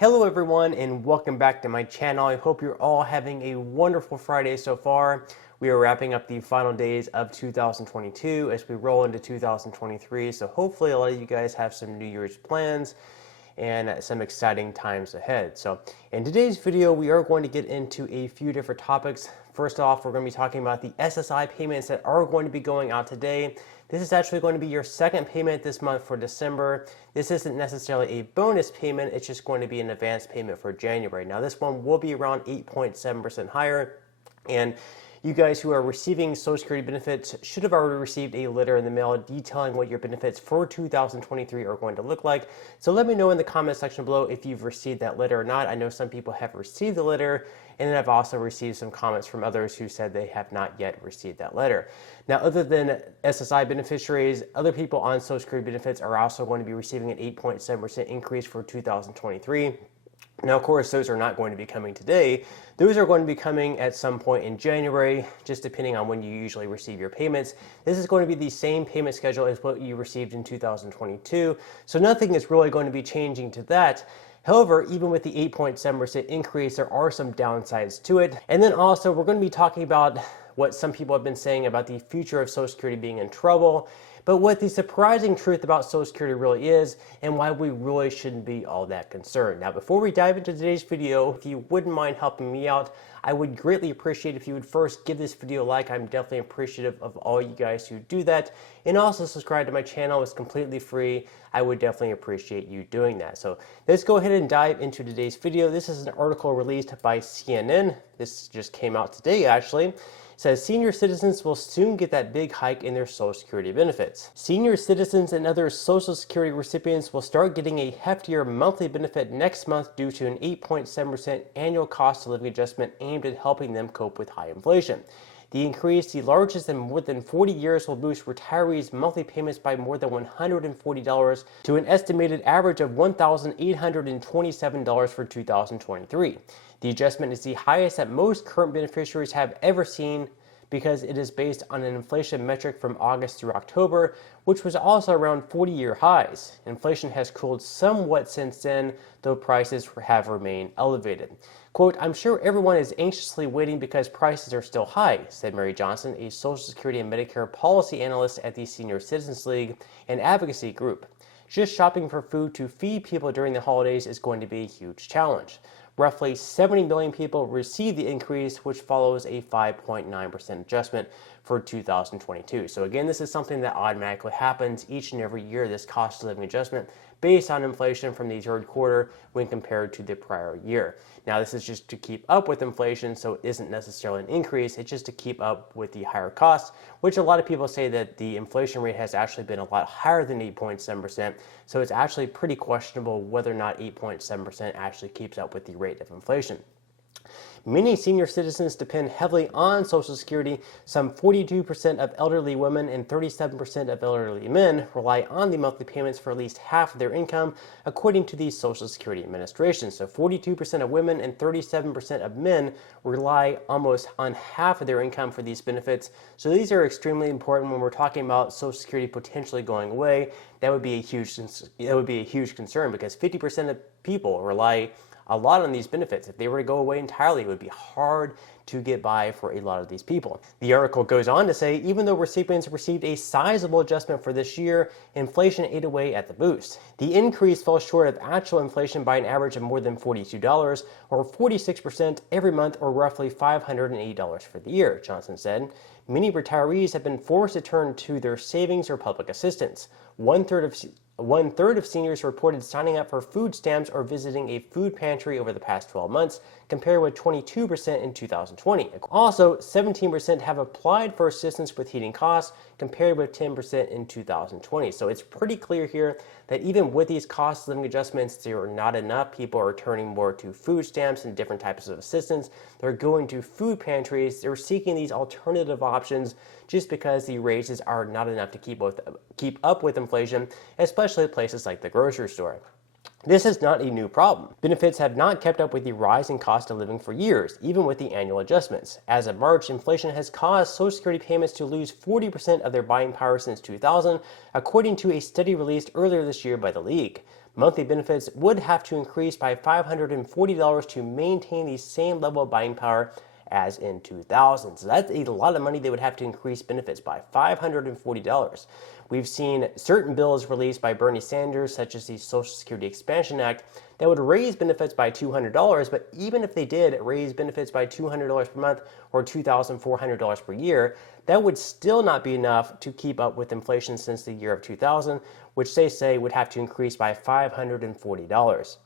Hello everyone and welcome back to my channel. I hope you're all having a wonderful Friday so far. We are wrapping up the final days of 2022 as we roll into 2023. So hopefully a lot of you guys have some New Year's plans and some exciting times ahead. So in today's video, we are going to get into a few different topics. First off, we're going to be talking about the SSI payments that are going to be going out today. This is actually going to be your second payment this month for December. This isn't necessarily a bonus payment, it's just going to be an advance payment for January. Now this one will be around 8.7% higher, and you guys who are receiving Social Security benefits should have already received a letter in the mail detailing what your benefits for 2023 are going to look like. So let me know in the comment section below if you've received that letter or not. I know some people have received the letter, and then I've also received some comments from others who said they have not yet received that letter. Now, other than SSI beneficiaries, other people on Social Security benefits are also going to be receiving an 8.7% increase for 2023. Now, of course, those are not going to be coming today. Those are going to be coming at some point in January, just depending on when you usually receive your payments. This is going to be the same payment schedule as what you received in 2022, so nothing is really going to be changing to that. However, even with the 8.7% increase, there are some downsides to it. And then also, we're going to be talking about what some people have been saying about the future of Social Security being in trouble, but what the surprising truth about Social Security really is, and why we really shouldn't be all that concerned. Now, before we dive into today's video, if you wouldn't mind helping me out, I would greatly appreciate if you would first give this video a like. I'm definitely appreciative of all you guys who do that. And also subscribe to my channel. It's completely free. I would definitely appreciate you doing that. So let's go ahead and dive into today's video. This is an article released by CNN. This just came out today, actually. It says senior citizens will soon get that big hike in their Social Security benefits. Senior citizens and other Social Security recipients will start getting a heftier monthly benefit next month due to an 8.7% annual cost of living adjustment aimed at helping them cope with high inflation. The increase, the largest in more than 40 years, will boost retirees' monthly payments by more than $140 to an estimated average of $1,827 for 2023. The adjustment is the highest that most current beneficiaries have ever seen because it is based on an inflation metric from August through October, which was also around 40-year highs. Inflation has cooled somewhat since then, though prices have remained elevated. Quote, "I'm sure everyone is anxiously waiting because prices are still high," said Mary Johnson, a Social Security and Medicare policy analyst at the Senior Citizens League, an advocacy group. "Just shopping for food to feed people during the holidays is going to be a huge challenge." Roughly 70 million people received the increase, which follows a 5.9% adjustment for 2022. So again, this is something that automatically happens each and every year, this cost of living adjustment based on inflation from the third quarter when compared to the prior year. Now, this is just to keep up with inflation, so it isn't necessarily an increase. It's just to keep up with the higher costs, which a lot of people say that the inflation rate has actually been a lot higher than 8.7%. So it's actually pretty questionable whether or not 8.7% actually keeps up with the rate of inflation. Many senior citizens depend heavily on Social Security. Some 42% of elderly women and 37% of elderly men rely on the monthly payments for at least half of their income, according to the Social Security Administration. So 42% of women and 37% of men rely almost on half of their income for these benefits. So these are extremely important when we're talking about Social Security potentially going away. That would be a huge concern because 50% of people rely a lot on these benefits. If they were to go away entirely, it would be hard to get by for a lot of these people. The article goes on to say, even though recipients received a sizable adjustment for this year, inflation ate away at the boost. The increase fell short of actual inflation by an average of more than $42, or 46% every month, or roughly $580 for the year, Johnson said. Many retirees have been forced to turn to their savings or public assistance. One third of seniors reported signing up for food stamps or visiting a food pantry over the past 12 months, compared with 22% in 2020. Also, 17% have applied for assistance with heating costs, compared with 10% in 2020. So it's pretty clear here that even with these cost of living adjustments, they are not enough. People are turning more to food stamps and different types of assistance. They're going to food pantries. They're seeking these alternative options just because the raises are not enough to keep up with inflation, especially at places like the grocery store. This is not a new problem. Benefits have not kept up with the rising cost of living for years, even with the annual adjustments. As of March, inflation has caused Social Security payments to lose 40% of their buying power since 2000, according to a study released earlier this year by the League. monthly benefits would have to increase by $540 to maintain the same level of buying power as in 2000. So that's a lot of money they would have to increase benefits by, $540. We've seen certain bills released by Bernie Sanders, such as the Social Security Expansion Act, that would raise benefits by $200, but even if they did raise benefits by $200 per month or $2,400 per year, that would still not be enough to keep up with inflation since the year of 2000, which they say would have to increase by $540.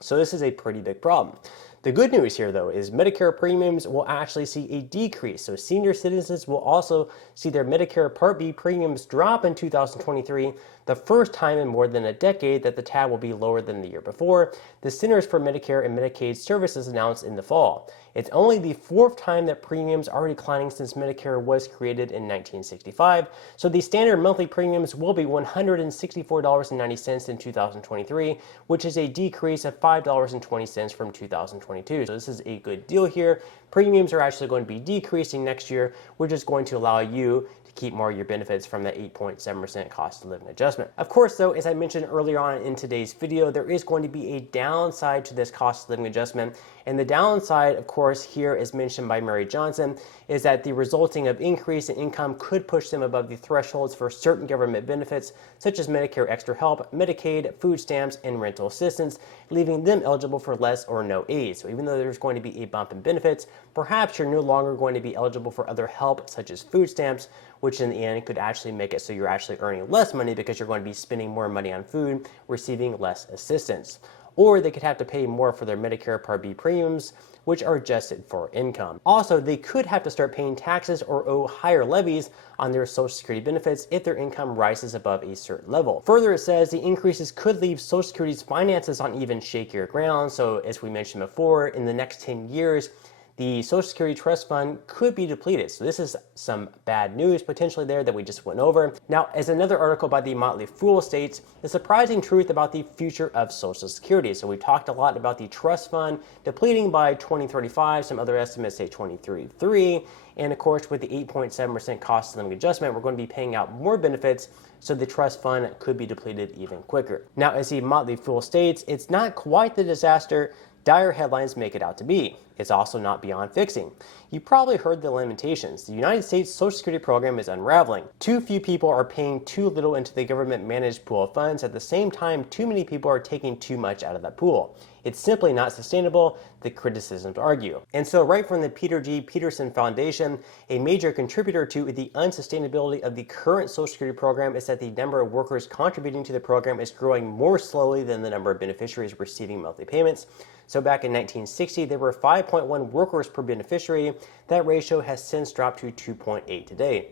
So this is a pretty big problem. The good news here, though, is Medicare premiums will actually see a decrease. So senior citizens will also see their Medicare Part B premiums drop in 2023, the first time in more than a decade that the tab will be lower than the year before. The Centers for Medicare and Medicaid Services announced in the fall. It's only the fourth time that premiums are declining since Medicare was created in 1965. So the standard monthly premiums will be $164.90 in 2023, which is a decrease of $5.20 from 2022. So this is a good deal here. Premiums are actually going to be decreasing next year, which is going to allow you to keep more of your benefits from the 8.7% cost of living adjustment. Of course, though, as I mentioned earlier on in today's video, there is going to be a downside to this cost of living adjustment. And the downside, of course, here as mentioned by Mary Johnson, is that the resulting of increase in income could push them above the thresholds for certain government benefits, such as Medicare Extra Help, Medicaid, food stamps, and rental assistance, leaving them eligible for less or no aid. So even though there's going to be a bump in benefits, perhaps you're no longer going to be eligible for other help, such as food stamps, which in the end could actually make it so you're actually earning less money because you're going to be spending more money on food, receiving less assistance. Or they could have to pay more for their Medicare Part B premiums, which are adjusted for income. Also, they could have to start paying taxes or owe higher levies on their Social Security benefits if their income rises above a certain level. Further, it says the increases could leave Social Security's finances on even shakier ground. So as we mentioned before, in the next 10 years, the Social Security Trust Fund could be depleted. So this is some bad news potentially there that we just went over. Now, as another article by the Motley Fool states, the surprising truth about the future of Social Security. So we talked a lot about the trust fund depleting by 2035. Some other estimates say 2033. And of course, with the 8.7% cost of living adjustment, we're going to be paying out more benefits, so the trust fund could be depleted even quicker. Now, as the Motley Fool states, it's not quite the disaster dire headlines make it out to be. It's also not beyond fixing. You probably heard the lamentations. The United States Social Security program is unraveling. Too few people are paying too little into the government-managed pool of funds. At the same time, too many people are taking too much out of that pool. It's simply not sustainable, the criticisms argue. And so right from the Peter G. Peterson Foundation, a major contributor to the unsustainability of the current Social Security program is that the number of workers contributing to the program is growing more slowly than the number of beneficiaries receiving monthly payments. So back in 1960, there were 5.1 workers per beneficiary. That ratio has since dropped to 2.8 today.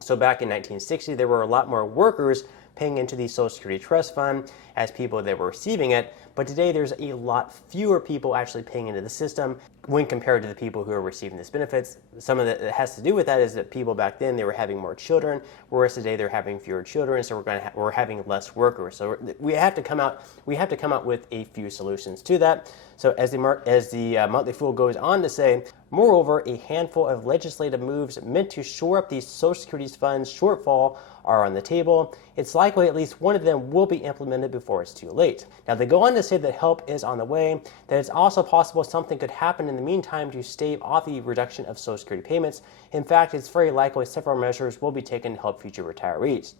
So back in 1960, there were a lot more workers paying into the Social Security Trust Fund as people that were receiving it, but today there's a lot fewer people actually paying into the system when compared to the people who are receiving these benefits. Some of that has to do with that is that people back then, they were having more children, whereas today they're having fewer children, so we're having less workers. So we have to come out with a few solutions to that. So as the Motley Fool goes on to say, moreover, a handful of legislative moves meant to shore up the Social Security fund's shortfall are on the table. It's likely at least one of them will be implemented before it's too late. Now, they go on to say that help is on the way, that it's also possible something could happen in the meantime to stave off the reduction of Social Security payments. In fact, it's very likely several measures will be taken to help future retirees.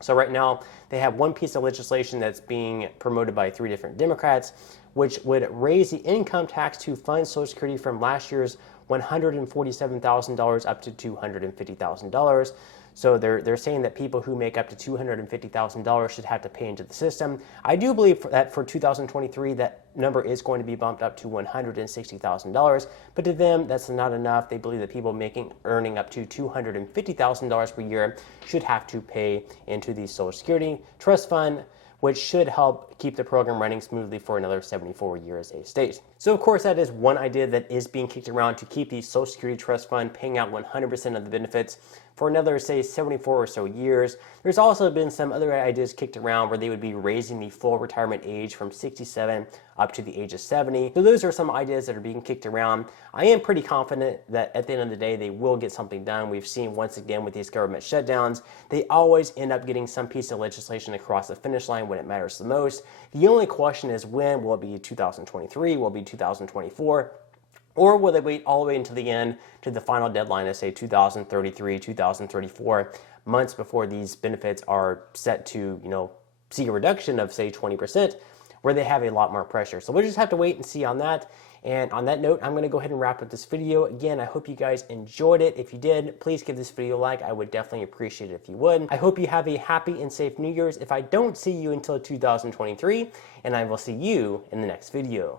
So right now, they have one piece of legislation that's being promoted by 3 different Democrats, which would raise the income tax to fund Social Security from last year's $147,000 up to $250,000. So they're saying that people who make up to $250,000 should have to pay into the system. I do believe that for 2023, that number is going to be bumped up to $160,000. But to them, that's not enough. They believe that people earning up to $250,000 per year should have to pay into the Social Security Trust Fund, which should help keep the program running smoothly for another 74 years a state. So of course, that is one idea that is being kicked around to keep the Social Security Trust Fund paying out 100% of the benefits. for another, say, 74 or so years. There's also been some other ideas kicked around where they would be raising the full retirement age from 67 up to the age of 70. So those are some ideas that are being kicked around. I am pretty confident that at the end of the day, they will get something done. We've seen once again with these government shutdowns, they always end up getting some piece of legislation across the finish line when it matters the most. The only question is when. Will it be 2023? Will it be 2024? Or will they wait all the way until the end to the final deadline of, say, 2033, 2034, months before these benefits are set to, see a reduction of, say, 20%, where they have a lot more pressure. So we'll just have to wait and see on that. And on that note, I'm going to go ahead and wrap up this video. Again, I hope you guys enjoyed it. If you did, please give this video a like. I would definitely appreciate it if you would. I hope you have a happy and safe New Year's if I don't see you until 2023, and I will see you in the next video.